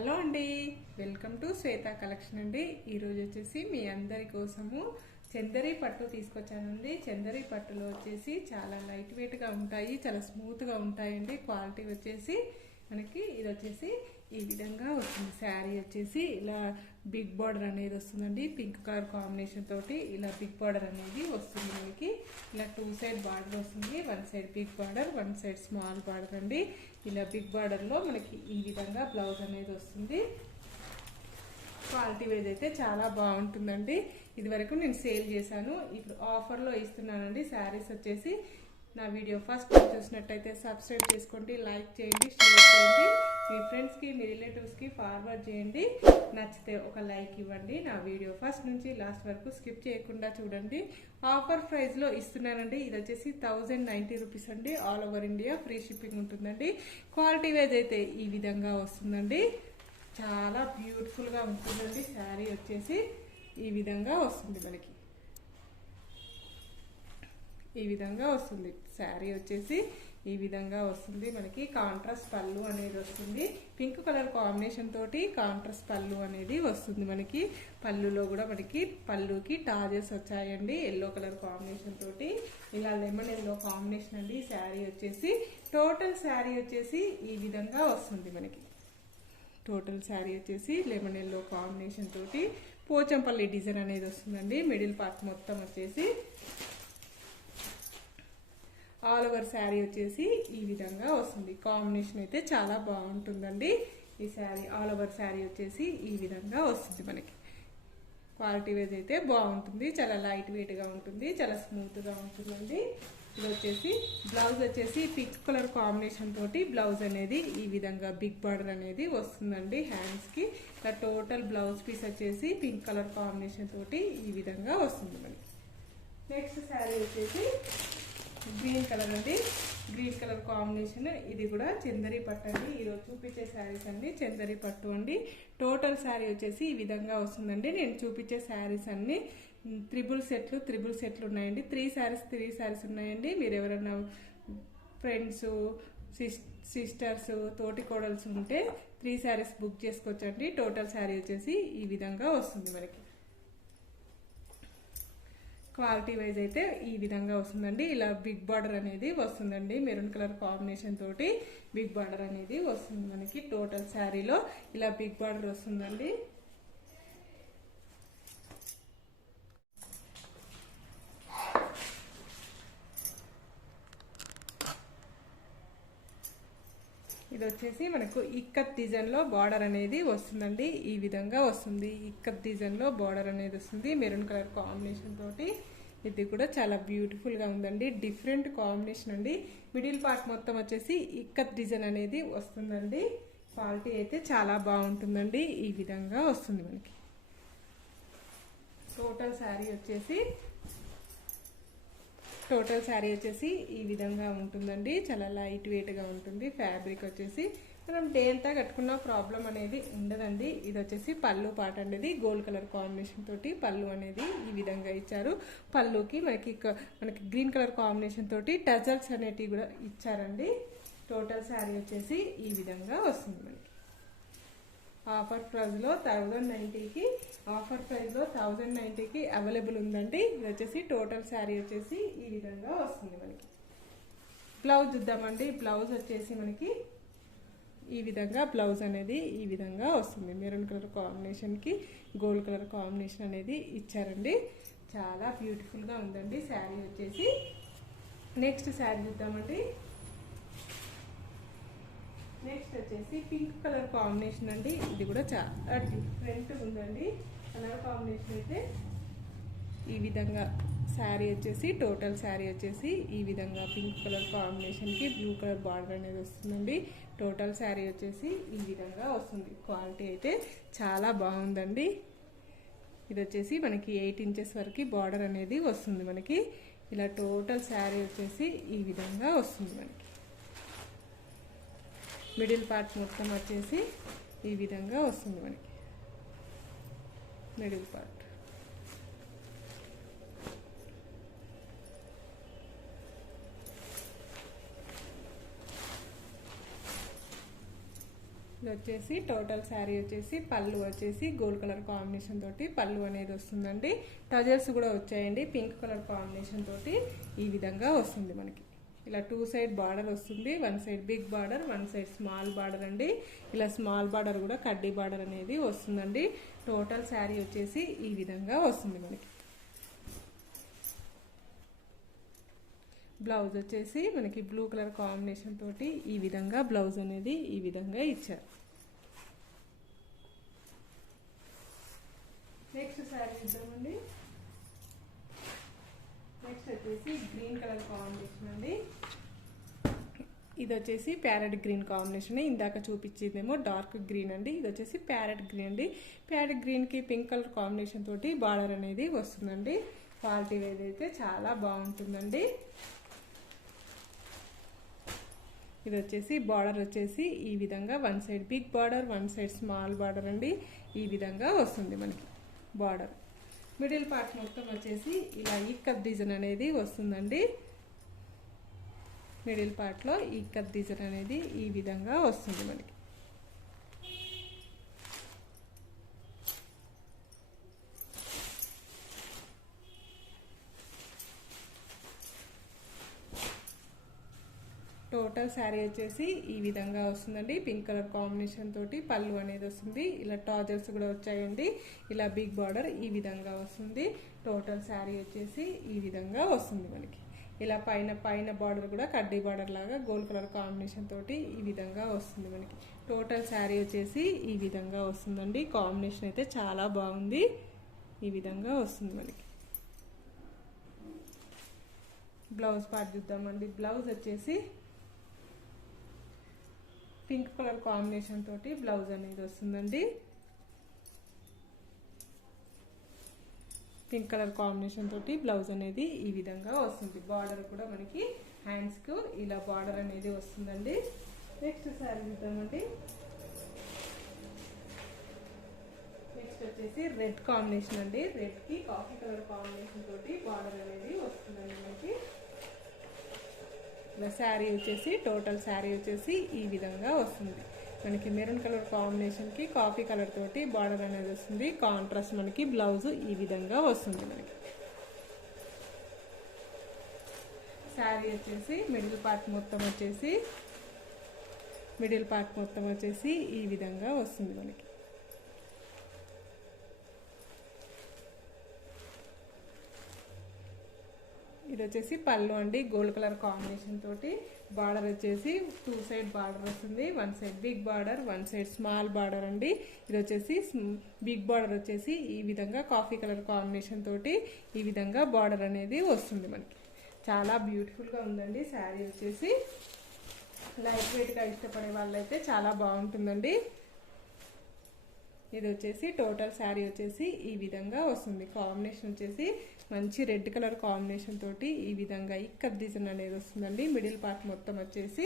Hello అండి, welcome to Shweta collection అండి. ఈరోజు వచ్చేసి మీ అందరి కోసము చందరి పట్టు తీసుకొచ్చానండి. చందరి పట్టులో వచ్చేసి చాలా లైట్ వెయిట్గా ఉంటాయి, చాలా స్మూత్గా ఉంటాయండి. క్వాలిటీ వచ్చేసి మనకి ఇది వచ్చేసి ఈ విధంగా వస్తుంది. శారీ వచ్చేసి ఇలా బిగ్ బార్డర్ అనేది వస్తుందండి. పింక్ కలర్ కాంబినేషన్ తోటి ఇలా బిగ్ బార్డర్ అనేది వస్తుంది. మనకి ఇలా 2 సైడ్ బార్డర్ వస్తుంది. 1 side big border, 1 side small border అండి. ఇలా బిగ్ బార్డర్లో మనకి ఈ విధంగా బ్లౌజ్ అనేది వస్తుంది. క్వాలిటీ వైజ్ అయితే చాలా బాగుంటుందండి. ఇది వరకు నేను సేల్ చేశాను, ఇప్పుడు ఆఫర్లో ఇస్తున్నానండి. శారీస్ వచ్చేసి నా వీడియో ఫస్ట్ చూసినట్టయితే సబ్స్క్రైబ్ చేసుకోండి, లైక్ చేయండి, షేర్ చేయండి, మీ ఫ్రెండ్స్కి మీ రిలేటివ్స్కి ఫార్వర్డ్ చేయండి. నచ్చితే ఒక లైక్ ఇవ్వండి. నా వీడియో ఫస్ట్ నుంచి లాస్ట్ వరకు స్కిప్ చేయకుండా చూడండి. ఆఫర్ ప్రైస్లో ఇస్తున్నానండి. ఇది వచ్చేసి 1090 రూపీస్ అండి. All over India free shipping ఉంటుందండి. క్వాలిటీ వైజ్ అయితే ఈ విధంగా వస్తుందండి. చాలా బ్యూటిఫుల్గా ఉంటుందండి. శారీ వచ్చేసి ఈ విధంగా వస్తుంది. మనకి ఈ విధంగా వస్తుంది. శారీ వచ్చేసి ఈ విధంగా వస్తుంది. మనకి కాంట్రాస్ట్ పళ్ళు అనేది వస్తుంది. పింక్ కలర్ కాంబినేషన్ తోటి కాంట్రాస్ట్ పళ్ళు అనేది వస్తుంది. మనకి పళ్ళులో కూడా మనకి పళ్ళుకి టాజెస్ వచ్చాయండి. ఎల్లో కలర్ కాంబినేషన్ తోటి ఇలా లెమన్ ఎల్లో కాంబినేషన్ అండి. శారీ వచ్చేసి టోటల్ శారీ వచ్చేసి ఈ విధంగా వస్తుంది. మనకి టోటల్ శారీ వచ్చేసి లెమన్ ఎల్లో కాంబినేషన్ తోటి పోచంపల్లి డిజైన్ అనేది వస్తుందండి. మిడిల్ పార్ట్ మొత్తం వచ్చేసి ఆల్ ఓవర్ శారీ వచ్చేసి ఈ విధంగా వస్తుంది. కాంబినేషన్ అయితే చాలా బాగుంటుందండి. ఈ శారీ ఆల్ ఓవర్ శారీ వచ్చేసి ఈ విధంగా వస్తుంది. మనకి క్వాలిటీ వైజ్ అయితే బాగుంటుంది. చాలా లైట్ వెయిట్గా ఉంటుంది, చాలా స్మూత్గా ఉంటుందండి. ఇది వచ్చేసి బ్లౌజ్ వచ్చేసి పింక్ కలర్ కాంబినేషన్ తోటి బ్లౌజ్ అనేది ఈ విధంగా బిగ్ బార్డర్ అనేది వస్తుందండి. హ్యాండ్స్కి ఇలా టోటల్ బ్లౌజ్ పీస్ వచ్చేసి పింక్ కలర్ కాంబినేషన్ తోటి ఈ విధంగా వస్తుంది. మనకి నెక్స్ట్ శారీ వచ్చేసి గ్రీన్ కలర్ అండి. Green colour combination. ఇది కూడా చందరి పట్టు అండి. ఈరోజు చూపించే శారీస్ అండి చందరి పట్టు అండి. టోటల్ శారీ వచ్చేసి ఈ విధంగా వస్తుందండి. నేను చూపించే శారీస్ అన్ని త్రిబుల్ సెట్లు ఉన్నాయండి. 3 శారీస్ ఉన్నాయండి. మీరు ఎవరైనా ఫ్రెండ్స్, సిస్టర్స్, తోటి కోడల్స్ ఉంటే 3 శారీస్ బుక్ చేసుకోవచ్చండి. టోటల్ శారీ వచ్చేసి ఈ విధంగా వస్తుంది. మనకి క్వాలిటీ వైజ్ అయితే ఈ విధంగా వస్తుందండి. ఇలా బిగ్ బార్డర్ అనేది వస్తుందండి. మెరూన్ కలర్ కాంబినేషన్ తోటి బిగ్ బార్డర్ అనేది వస్తుంది. మనకి టోటల్ శారీలో ఇలా బిగ్ బార్డర్ వస్తుందండి. ఇది వచ్చేసి మనకు ఇక్కత్ డిజైన్లో బార్డర్ అనేది వస్తుందండి. ఈ విధంగా వస్తుంది. ఇక్కత్ డిజైన్లో బార్డర్ అనేది వస్తుంది. మెరూన్ కలర్ కాంబినేషన్ తోటి ఇది కూడా చాలా బ్యూటిఫుల్గా ఉందండి. డిఫరెంట్ కాంబినేషన్ అండి. మిడిల్ పార్ట్ మొత్తం వచ్చేసి ఇక్కత్ డిజైన్ అనేది వస్తుందండి. క్వాలిటీ అయితే చాలా బాగుంటుందండి. ఈ విధంగా వస్తుంది. మనకి టోటల్ శారీ వచ్చేసి ఈ విధంగా ఉంటుందండి. చాలా లైట్ వెయిట్గా ఉంటుంది. ఫ్యాబ్రిక్ వచ్చేసి మనం డే అంతా కట్టుకున్న ప్రాబ్లం అనేది ఉండదండి. ఇది వచ్చేసి పళ్ళు పాట అనేది గోల్డ్ కలర్ కాంబినేషన్ తోటి పళ్ళు అనేది ఈ విధంగా ఇచ్చారు. పళ్ళుకి మనకి గ్రీన్ కలర్ కాంబినేషన్ తోటి టజల్స్ అనేటివి కూడా ఇచ్చారండి. టోటల్ శారీ వచ్చేసి ఈ విధంగా వస్తుంది. మనకి ఆఫర్ ప్రైస్లో 1090కి అవైలబుల్ ఉందండి. ఇది వచ్చేసి టోటల్ శారీ వచ్చేసి ఈ విధంగా వస్తుంది. మనకి బ్లౌజ్ చూద్దామండి. బ్లౌజ్ వచ్చేసి మనకి ఈ విధంగా బ్లౌజ్ అనేది ఈ విధంగా వస్తుంది. మెరూన్ కలర్ కాంబినేషన్కి గోల్డ్ కలర్ కాంబినేషన్ అనేది ఇచ్చారండి. చాలా బ్యూటిఫుల్గా ఉందండి శారీ వచ్చేసి. నెక్స్ట్ శారీ చూద్దామండి. నెక్స్ట్ వచ్చేసి పింక్ కలర్ కాంబినేషన్ అండి. ఇది కూడా చాలా డిఫరెంట్ ఉందండి. కలర్ కాంబినేషన్ అయితే ఈ విధంగా శారీ వచ్చేసి టోటల్ శారీ వచ్చేసి ఈ విధంగా పింక్ కలర్ కాంబినేషన్కి బ్లూ కలర్ బార్డర్ అనేది వస్తుందండి. టోటల్ శారీ వచ్చేసి ఈ విధంగా వస్తుంది. క్వాలిటీ అయితే చాలా బాగుందండి. ఇది వచ్చేసి మనకి 8 ఇంచెస్ వరకు బార్డర్ అనేది వస్తుంది. మనకి ఇలా టోటల్ శారీ వచ్చేసి ఈ విధంగా వస్తుంది. మనకి మిడిల్ పార్ట్ మొత్తం వచ్చేసి ఈ విధంగా వస్తుంది. మనకి మిడిల్ పార్ట్ ఇది వచ్చేసి టోటల్ శారీ వచ్చేసి పళ్ళు వచ్చేసి గోల్డ్ కలర్ కాంబినేషన్ తోటి పళ్ళు అనేది వస్తుందండి. టజల్స్ కూడా వచ్చాయండి పింక్ కలర్ కాంబినేషన్ తోటి. ఈ విధంగా వస్తుంది మనకి. ఇలా 2 సైడ్ బార్డర్ వస్తుంది. 1 side big border, 1 side small border అండి. ఇలా స్మాల్ బార్డర్ కూడా కడ్డీ బార్డర్ అనేది వస్తుందండి. టోటల్ శారీ వచ్చేసి ఈ విధంగా వస్తుంది మనకి. బ్లౌజ్ వచ్చేసి మనకి బ్లూ కలర్ కాంబినేషన్ తోటి ఈ విధంగా బ్లౌజ్ అనేది ఈ విధంగా ఇచ్చారు. నెక్స్ట్ శారీ ఇద్దామండి. నెక్స్ట్ వచ్చేసి గ్రీన్ కలర్ కాంబినేషన్ అండి. ఇది వచ్చేసి ప్యారెట్ గ్రీన్ కాంబినేషన్. ఇందాక చూపించేదేమో డార్క్ గ్రీన్ అండి. ఇది వచ్చేసి ప్యారెట్ గ్రీన్ అండి. ప్యారెట్ గ్రీన్కి పింక్ కలర్ కాంబినేషన్ తోటి బార్డర్ అనేది వస్తుందండి. క్వాలిటీ ఏదైతే చాలా బాగుంటుందండి. ఇది వచ్చేసి బార్డర్ వచ్చేసి ఈ విధంగా 1 side big border, 1 side small border అండి. ఈ విధంగా వస్తుంది మనకి బార్డర్. మిడిల్ పార్ట్ మొత్తం వచ్చేసి ఇలా ఇక్కత్ డిజైన్ అనేది వస్తుందండి. మిడిల్ పార్ట్లో ఇక్కత్ డిజైన్ అనేది ఈ విధంగా వస్తుంది మనకి. టోటల్ శారీ వచ్చేసి ఈ విధంగా వస్తుందండి. పింక్ కలర్ కాంబినేషన్ తోటి పళ్ళు అనేది వస్తుంది. ఇలా టాజల్స్ కూడా వచ్చాయండి. ఇలా బిగ్ బార్డర్ ఈ విధంగా వస్తుంది. టోటల్ శారీ వచ్చేసి ఈ విధంగా వస్తుంది మనకి. ఇలా పైన బార్డర్ కూడా కడ్డీ బార్డర్ లాగా గోల్డ్ కలర్ కాంబినేషన్ తోటి ఈ విధంగా వస్తుంది మనకి. టోటల్ శారీ వచ్చేసి ఈ విధంగా వస్తుందండి. కాంబినేషన్ అయితే చాలా బాగుంది. ఈ విధంగా వస్తుంది మనకి. బ్లౌజ్ పార్ట్ చూద్దామండి. బ్లౌజ్ వచ్చేసి పింక్ కలర్ కాంబినేషన్ తోటి బ్లౌజ్ అనేది వస్తుందండి. పింక్ కలర్ కాంబినేషన్ తోటి బ్లౌజ్ అనేది ఈ విధంగా వస్తుంది. బార్డర్ కూడా మనకి హ్యాండ్స్కు ఇలా బార్డర్ అనేది వస్తుందండి. నెక్స్ట్ శారీ చూద్దామండి. నెక్స్ట్ వచ్చేసి రెడ్ కాంబినేషన్ అండి. రెడ్కి కాఫీ కలర్ కాంబినేషన్ తోటి బార్డర్ అనేది వస్తుందండి మనకి. ఇలా శారీ వచ్చేసి టోటల్ శారీ వచ్చేసి ఈ విధంగా వస్తుంది మనకి. మెరూన్ కలర్ కాంబినేషన్కి కాఫీ కలర్ తోటి బార్డర్ అనేది వస్తుంది. కాంట్రాస్ట్ మనకి బ్లౌజ్ ఈ విధంగా వస్తుంది మనకి. శారీ వచ్చేసి మిడిల్ పార్ట్ మొత్తం వచ్చేసి ఈ విధంగా వస్తుంది మనకి. ఇది వచ్చేసి పళ్ళు అండి. గోల్డ్ కలర్ కాంబినేషన్ తోటి బార్డర్ వచ్చేసి 2 సైడ్ బార్డర్ వస్తుంది. 1 side big border, 1 side small border అండి. ఇది వచ్చేసి బిగ్ బార్డర్ వచ్చేసి ఈ విధంగా కాఫీ కలర్ కాంబినేషన్ తోటి ఈ విధంగా బార్డర్ అనేది వస్తుంది మనకి. చాలా బ్యూటిఫుల్గా ఉందండి. శారీ వచ్చేసి లైట్ వెయిట్గా ఇష్టపడే వాళ్ళైతే చాలా బాగుంటుందండి. ఇది వచ్చేసి టోటల్ శారీ వచ్చేసి ఈ విధంగా వస్తుంది. కాంబినేషన్ వచ్చేసి మంచి రెడ్ కలర్ కాంబినేషన్ తోటి ఈ విధంగా ఇక్కత్ డిజైన్ అనేది వస్తుందండి. మిడిల్ పార్ట్ మొత్తం వచ్చేసి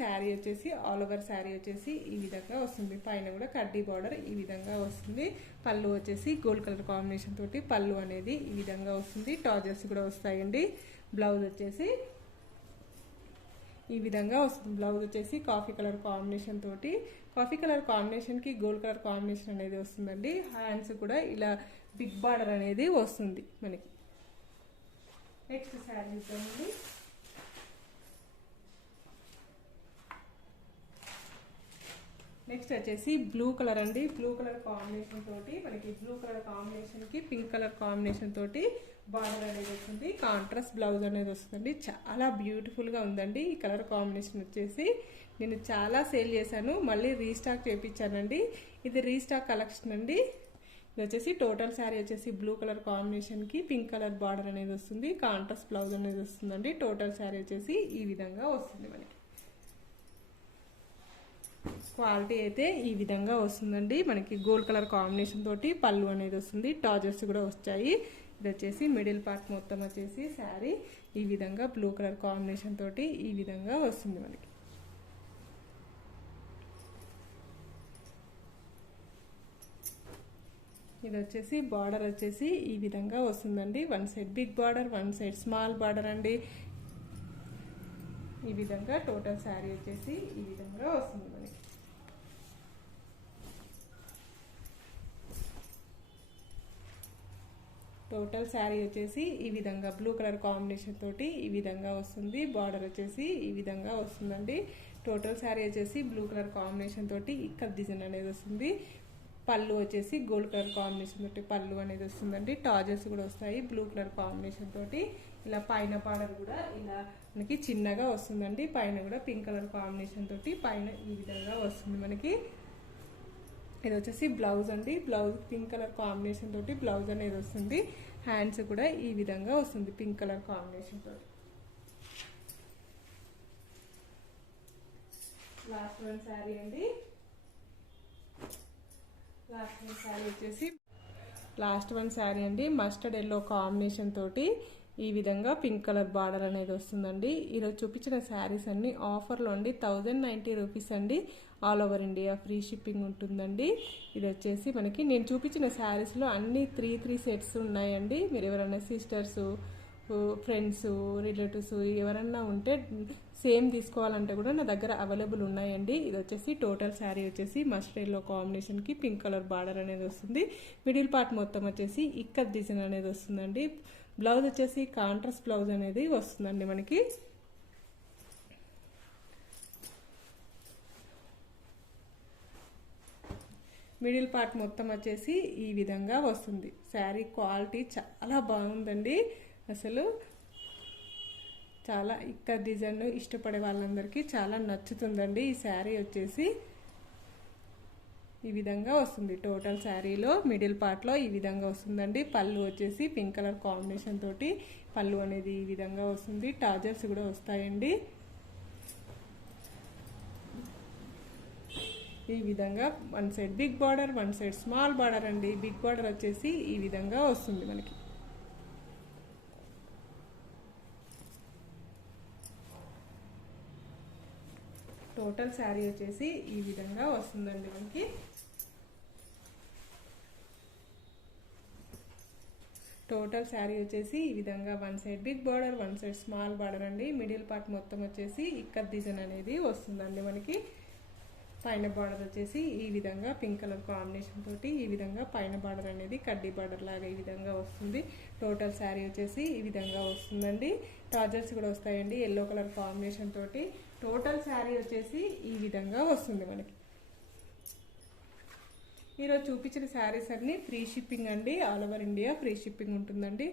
శారీ వచ్చేసి ఆల్ ఓవర్ శారీ వచ్చేసి ఈ విధంగా వస్తుంది. పైన కూడా కడ్డీ బార్డర్ ఈ విధంగా వస్తుంది. పళ్ళు వచ్చేసి గోల్డ్ కలర్ కాంబినేషన్ తోటి పళ్ళు అనేది ఈ విధంగా వస్తుంది. టాజర్స్ కూడా వస్తాయండి. బ్లౌజ్ వచ్చేసి ఈ విధంగా వస్తుంది. బ్లౌజ్ వచ్చేసి కాఫీ కలర్ కాంబినేషన్ తోటి కాఫీ కలర్ కాంబినేషన్కి గోల్డ్ కలర్ కాంబినేషన్ అనేది వస్తుందండి. హ్యాండ్స్ కూడా ఇలా బిగ్ బార్డర్ అనేది వస్తుంది మనకి. నెక్స్ట్ శారీ చూద్దామండి. నెక్స్ట్ వచ్చేసి బ్లూ కలర్ అండి. బ్లూ కలర్ కాంబినేషన్ తోటి మనకి బ్లూ కలర్ కాంబినేషన్కి పింక్ కలర్ కాంబినేషన్ తోటి బార్డర్ అనేది వస్తుంది. కాంట్రాస్ట్ బ్లౌజ్ అనేది వస్తుంది. చాలా బ్యూటిఫుల్గా ఉందండి. ఈ కలర్ కాంబినేషన్ వచ్చేసి నేను చాలా సేల్ చేశాను, మళ్ళీ రీస్టాక్ చేయించానండి. ఇది రీస్టాక్ కలెక్షన్ అండి. ఇది వచ్చేసి టోటల్ శారీ వచ్చేసి బ్లూ కలర్ కాంబినేషన్కి పింక్ కలర్ బార్డర్ అనేది వస్తుంది. కాంట్రాస్ట్ బ్లౌజ్ అనేది వస్తుందండి. టోటల్ శారీ వచ్చేసి ఈ విధంగా వస్తుంది మనకి. క్వాలిటీ అయితే ఈ విధంగా వస్తుందండి మనకి. గోల్డ్ కలర్ కాంబినేషన్ తోటి పళ్ళు అనేది వస్తుంది. టాజర్స్ కూడా వచ్చాయి. ఇది వచ్చేసి మిడిల్ పార్ట్ మొత్తం వచ్చేసి శారీ ఈ విధంగా బ్లూ కలర్ కాంబినేషన్ తోటి ఈ విధంగా వస్తుంది మనకి. ఇది వచ్చేసి బార్డర్ వచ్చేసి ఈ విధంగా వస్తుందండి. 1 side big border, 1 side small border అండి. ఈ విధంగా టోటల్ శారీ వచ్చేసి ఈ విధంగా వస్తుంది మనకి. టోటల్ శారీ వచ్చేసి ఈ విధంగా బ్లూ కలర్ కాంబినేషన్ తోటి ఈ విధంగా వస్తుంది. బార్డర్ వచ్చేసి ఈ విధంగా వస్తుందండి. టోటల్ శారీ వచ్చేసి బ్లూ కలర్ కాంబినేషన్ తోటి ఇక్కడ డిజైన్ అనేది వస్తుంది. పళ్ళు వచ్చేసి గోల్డ్ కలర్ కాంబినేషన్ తోటి పళ్ళు అనేది వస్తుందండి. టాజెస్ కూడా వస్తాయి బ్లూ కలర్ కాంబినేషన్ తోటి. ఇలా పైన బార్డర్ కూడా ఇలా మనకి చిన్నగా వస్తుందండి. పైన కూడా పింక్ కలర్ కాంబినేషన్ తోటి పైన ఈ విధంగా వస్తుంది మనకి. ఇది వచ్చేసి బ్లౌజ్ అండి. బ్లౌజ్ పింక్ కలర్ కాంబినేషన్ తోటి బ్లౌజ్ అనేది వస్తుంది. హ్యాండ్స్ కూడా ఈ విధంగా వస్తుంది పింక్ కలర్ కాంబినేషన్ తోటి. లాస్ట్ వన్ శారీ అండి. లాస్ట్ వన్ శారీ అండి. మస్టర్డ్ ఎల్లో కాంబినేషన్ తోటి ఈ విధంగా పింక్ కలర్ బార్డర్ అనేది వస్తుందండి. ఈరోజు చూపించిన శారీస్ అన్ని ఆఫర్లో అండి. 1090 రూపీస్ అండి. All over India free shipping ఉంటుందండి. ఇది వచ్చేసి మనకి నేను చూపించిన శారీస్లో అన్ని 3 సెట్స్ ఉన్నాయండి. మీరు ఎవరైనా సిస్టర్స్, ఫ్రెండ్స్, రిలేటివ్స్ ఎవరన్నా ఉంటే సేమ్ తీసుకోవాలంటే కూడా నా దగ్గర అవైలబుల్ ఉన్నాయండి. ఇది వచ్చేసి టోటల్ శారీ వచ్చేసి మస్టర్డ్ ఎల్లో కాంబినేషన్కి పింక్ కలర్ బార్డర్ అనేది వస్తుంది. మిడిల్ పార్ట్ మొత్తం వచ్చేసి ఇక్కత్ డిజైన్ అనేది వస్తుందండి. బ్లౌజ్ వచ్చేసి కాంట్రాస్ట్ బ్లౌజ్ అనేది వస్తుందండి మనకి. మిడిల్ పార్ట్ మొత్తం వచ్చేసి ఈ విధంగా వస్తుంది. శారీ క్వాలిటీ చాలా బాగుందండి. అసలు చాలా ఇక్కడ డిజైన్ ఇష్టపడే వాళ్ళందరికీ చాలా నచ్చుతుందండి. ఈ శారీ వచ్చేసి ఈ విధంగా వస్తుంది. టోటల్ శారీలో మిడిల్ పార్ట్లో ఈ విధంగా వస్తుందండి. పళ్ళు వచ్చేసి పింక్ కలర్ కాంబినేషన్ తోటి పళ్ళు అనేది ఈ విధంగా వస్తుంది. టాజర్స్ కూడా వస్తాయండి. ఈ విధంగా one side big border, one side small border అండి. బిగ్ బార్డర్ వచ్చేసి ఈ విధంగా వస్తుంది మనకి. టోటల్ శారీ వచ్చేసి ఈ విధంగా వస్తుందండి మనకి. టోటల్ శారీ వచ్చేసి ఈ విధంగా one side big border, one side small border అండి. మిడిల్ పార్ట్ మొత్తం వచ్చేసి ఇక్కత్ డిజైన్ అనేది వస్తుందండి మనకి. పైన బార్డర్ వచ్చేసి ఈ విధంగా పింక్ కలర్ కాంబినేషన్ తోటి ఈ విధంగా పైన బార్డర్ అనేది కడ్డీ బార్డర్ లాగా ఈ విధంగా వస్తుంది. టోటల్ శారీ వచ్చేసి ఈ విధంగా వస్తుందండి. టాజర్స్ కూడా వస్తాయండి ఎల్లో కలర్ కాంబినేషన్ తోటి. టోటల్ శారీ వచ్చేసి ఈ విధంగా వస్తుంది మనకి. ఈరోజు చూపించిన శారీస్ అన్ని ఫ్రీ షిప్పింగ్ అండి. All over India free shipping ఉంటుందండి.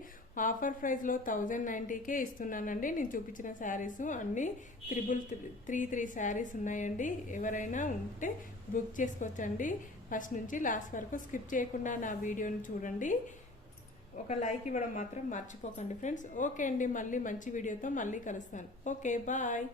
ఆఫర్ ప్రైస్లో 1090కే ఇస్తున్నానండి. నేను చూపించిన శారీస్ అన్నీ 333 శారీస్ ఉన్నాయండి. ఎవరైనా ఉంటే బుక్ చేసుకోవచ్చండి. ఫస్ట్ నుంచి లాస్ట్ వరకు స్కిప్ చేయకుండా నా వీడియోని చూడండి. ఒక లైక్ ఇవ్వడం మాత్రం మర్చిపోకండి ఫ్రెండ్స్. ఓకే అండి, మళ్ళీ మంచి వీడియోతో మళ్ళీ కలుస్తాను. Okay, bye.